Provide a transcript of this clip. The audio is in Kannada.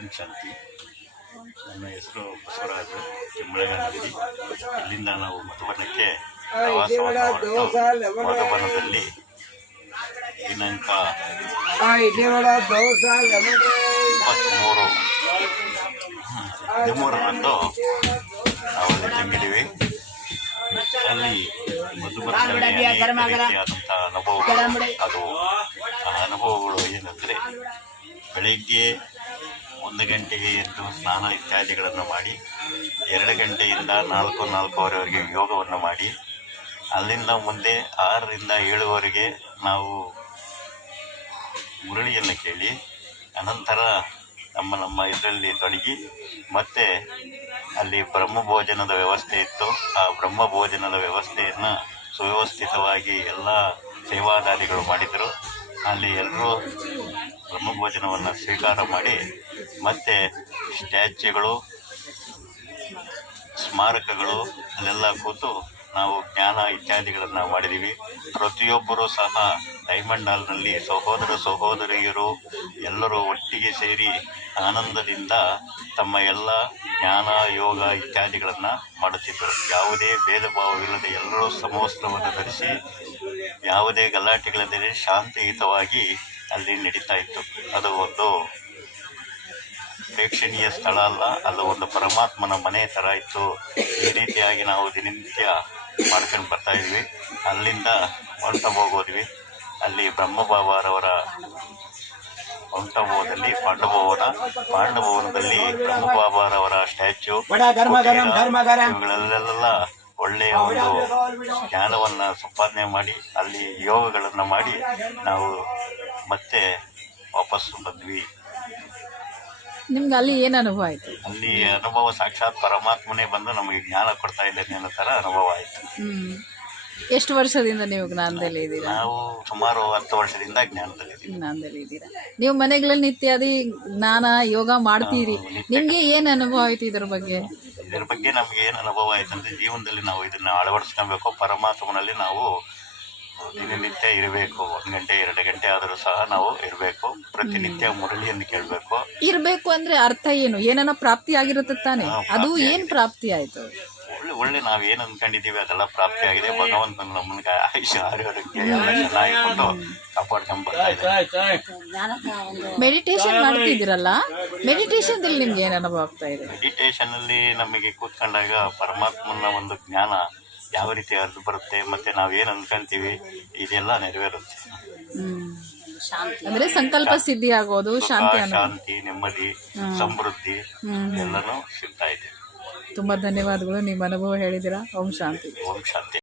ಓಂ ಶಾಂತಿ. ನನ್ನ ಹೆಸರು ಬಸವರಾಜು ತಿಮ್ಮಳಗನಹಳ್ಳಿ. ಇಲ್ಲಿಂದ ನಾವು ಮಧುಬನಕ್ಕೆ ಪ್ರವಾಸವನ್ನು ಹೊರಟು ಮಧುಬನದಲ್ಲಿ ದಿನಾಂಕ 13ರಂದು ನಾವು ತಂಗಿದ್ದೀವಿ. ಅಲ್ಲಿ ಮಧುಬನದಲ್ಲಿ ಅನೇಕ ರೀತಿಯಾದಂಥ ಅನುಭವಗಳು. ಅದು ಆ ಅನುಭವಗಳು ಏನಂದರೆ, ಬೆಳಗ್ಗೆ 1 ಗಂಟೆಗೆ ಎದ್ದು ಸ್ನಾನ ಇತ್ಯಾದಿಗಳನ್ನು ಮಾಡಿ 2 ಗಂಟೆಯಿಂದ 4-4:15ವರೆಗೆ ಯೋಗವನ್ನು ಮಾಡಿ, ಅಲ್ಲಿಂದ ಮುಂದೆ 6ರಿಂದ 7ವರೆಗೆ ನಾವು ಮುರಳಿಯನ್ನು ಕೇಳಿ, ಅನಂತರ ನಮ್ಮ ಇದರಲ್ಲಿ ತೊಡಗಿ ಮತ್ತೆ ಅಲ್ಲಿ ಬ್ರಹ್ಮಭೋಜನದ ವ್ಯವಸ್ಥೆ ಇತ್ತು. ಆ ಬ್ರಹ್ಮಭೋಜನದ ವ್ಯವಸ್ಥೆಯನ್ನು ಸುವ್ಯವಸ್ಥಿತವಾಗಿ ಎಲ್ಲ ಸೇವಾದಾರಿಗಳು ಮಾಡಿದರು. ಅಲ್ಲಿ ಎಲ್ಲರೂ ಬ್ರಹ್ಮಭೋಜನವನ್ನು ಸ್ವೀಕಾರ ಮಾಡಿ ಮತ್ತೆ ಸ್ಟ್ಯಾಚ್ಯೂಗಳು, ಸ್ಮಾರಕಗಳು ಅಲ್ಲೆಲ್ಲ ಕೂತು ನಾವು ಜ್ಞಾನ ಇತ್ಯಾದಿಗಳನ್ನು ಮಾಡಿದ್ದೀವಿ. ಪ್ರತಿಯೊಬ್ಬರೂ ಸಹ ಡೈಮಂಡ್ ಹಾಲ್ನಲ್ಲಿ ಸಹೋದರಿಯರು ಎಲ್ಲರೂ ಒಟ್ಟಿಗೆ ಸೇರಿ ಆನಂದದಿಂದ ತಮ್ಮ ಎಲ್ಲ ಜ್ಞಾನ ಯೋಗ ಇತ್ಯಾದಿಗಳನ್ನು ಮಾಡುತ್ತಿದ್ದರು. ಯಾವುದೇ ಭೇದ ಭಾವವಿಲ್ಲದೆ ಎಲ್ಲರೂ ಸಮವಸ್ತ್ರವನ್ನು ಧರಿಸಿ ಯಾವುದೇ ಗಲಾಟೆಗಳಿಲ್ಲದೆ ಶಾಂತಿಯುತವಾಗಿ ಅಲ್ಲಿ ನಡೀತಾ ಇತ್ತು. ಅದು ಒಂದು ಪ್ರೇಕ್ಷಣೀಯ ಸ್ಥಳ ಅಲ್ಲ, ಅದು ಒಂದು ಪರಮಾತ್ಮನ ಮನೆ ಥರ ಇತ್ತು. ಈ ರೀತಿಯಾಗಿ ನಾವು ದಿನನಿತ್ಯ ಮಾಡ್ಕೊಂಡು ಬರ್ತಾ ಇದ್ವಿ. ಅಲ್ಲಿಂದ ಹೊರಟೋಗೋದ್ವಿ. ಅಲ್ಲಿ ಬ್ರಹ್ಮಬಾಬಾರವರ ಹೊಂಟಭವನದಲ್ಲಿ ಪಾಂಡವವನದಲ್ಲಿ ಬ್ರಹ್ಮಬಾಬಾರವರ ಸ್ಟ್ಯಾಚ್ಯೂ, ಇವುಗಳಲ್ಲೆಲ್ಲ ಒಳ್ಳೆಯ ಒಂದು ಜ್ಞಾನವನ್ನು ಸಂಪಾದನೆ ಮಾಡಿ ಅಲ್ಲಿ ಯೋಗಗಳನ್ನು ಮಾಡಿ ನಾವು ಮತ್ತೆ ವಾಪಸ್ಸು ಬಂದ್ವಿ. ನಿಮ್ಗೆ ಅಲ್ಲಿ ಏನು ಅನುಭವ ಆಯಿತು? ಅಲ್ಲಿ ಅನುಭವ ಸಾಕ್ಷಾತ್ ಪರಮಾತ್ಮನೇ ಬಂದು ನಮಗೆ ಜ್ಞಾನ ಕೊಡ್ತಾ ಇದ್ದಾನೆ ಅನ್ನೋ ಥರ ಅನುಭವ ಆಯಿತು. ಎಷ್ಟು ವರ್ಷದಿಂದ ನೀವು ಜ್ಞಾನದಲ್ಲಿ ಇದ್ದೀರಾ? ನಾವು ಸುಮಾರು 10 ವರ್ಷದಿಂದ ಜ್ಞಾನದಲ್ಲಿ ಇದ್ದೀರಾ. ನೀವು ಮನೆಗಳಲ್ಲಿ ನಿತ್ಯಾದಿ ಜ್ಞಾನ ಯೋಗ ಮಾಡ್ತೀರಿ. ನಿಮ್ಗೆ ಏನು ಅನುಭವ ಆಯ್ತು ಇದರ ಬಗ್ಗೆ? ನಮ್ಗೆ ಏನು ಅನುಭವ ಆಯ್ತು ಅಂದರೆ, ಜೀವನದಲ್ಲಿ ನಾವು ಇದನ್ನ ಅಳವಡಿಸ್ಕೊಬೇಕು. ಪರಮಾತ್ಮನಲ್ಲಿ ನಾವು ದಿನನಿತ್ಯ ಇರಬೇಕು. 1 ಗಂಟೆ 2 ಗಂಟೆ ಆದರೂ ಸಹ ನಾವು ಇರಬೇಕು. ಪ್ರತಿನಿತ್ಯ ಮುರಳಿಯನ್ನು ಕೇಳಬೇಕು. ಇರಬೇಕು ಅಂದ್ರೆ ಅರ್ಥ ಏನು? ಏನನ್ನ ಪ್ರಾಪ್ತಿ ಆಗಿರುತ್ತೆ ತಾನೆ? ಅದು ಏನು ಪ್ರಾಪ್ತಿ ಆಯ್ತು? ಒಳ್ಳೆ ನಾವು ಏನು ಅನ್ಕೊಂಡಿದ್ದೀವಿ ಅದೆಲ್ಲ ಪ್ರಾಪ್ತಿ ಆಗಿದೆ. ಭಗವಂತ ನಮ್ಮನಿಗೆ ಆಯುಷ್ಯ ಆರೋಗ್ಯ ಎಲ್ಲ ಚೆನ್ನಾಗಿ ಕೊಟ್ಟು ಕಾಪಾಡ್ಕೊಂಡು ಬರ್ತಾ ಇದ್ದಾರೆ. ಮೆಡಿಟೇಷನ್ ಮಾಡ್ತಿದ್ದೀರಲ್ಲ, ಮೆಡಿಟೇಷನ್ದಲ್ಲಿ ನಿಮ್ಗೆ ಏನು ಅನುಭವ ಆಗ್ತಾ ಇದೆ? ಮೆಡಿಟೇಷನ್ ಅಲ್ಲಿ ನಮಗೆ ಕೂತ್ಕೊಂಡಾಗ ಪರಮಾತ್ಮನ ಒಂದು ಜ್ಞಾನ ಯಾವ ರೀತಿ ಹರಿದು ಬರುತ್ತೆ, ಮತ್ತೆ ನಾವೇನು ಅನ್ಕೊಂತೀವಿ ಇದೆಲ್ಲ ನೆರವೇರುತ್ತೆ. ಅಂದ್ರೆ ಸಂಕಲ್ಪ ಸಿದ್ಧಿ ಆಗೋದು, ಶಾಂತಿ, ನೆಮ್ಮದಿ, ಸಮೃದ್ಧಿ ಎಲ್ಲನೂ ಸಿಗ್ತಾ ಇದೆ. ತುಂಬಾ ಧನ್ಯವಾದಗಳು. ನಿಮ್ಮ ಅನುಭವ ಹೇಳಿದ್ದೀರಾ. ಓಂ ಶಾಂತಿ. ಓಂ ಶಾಂತಿ.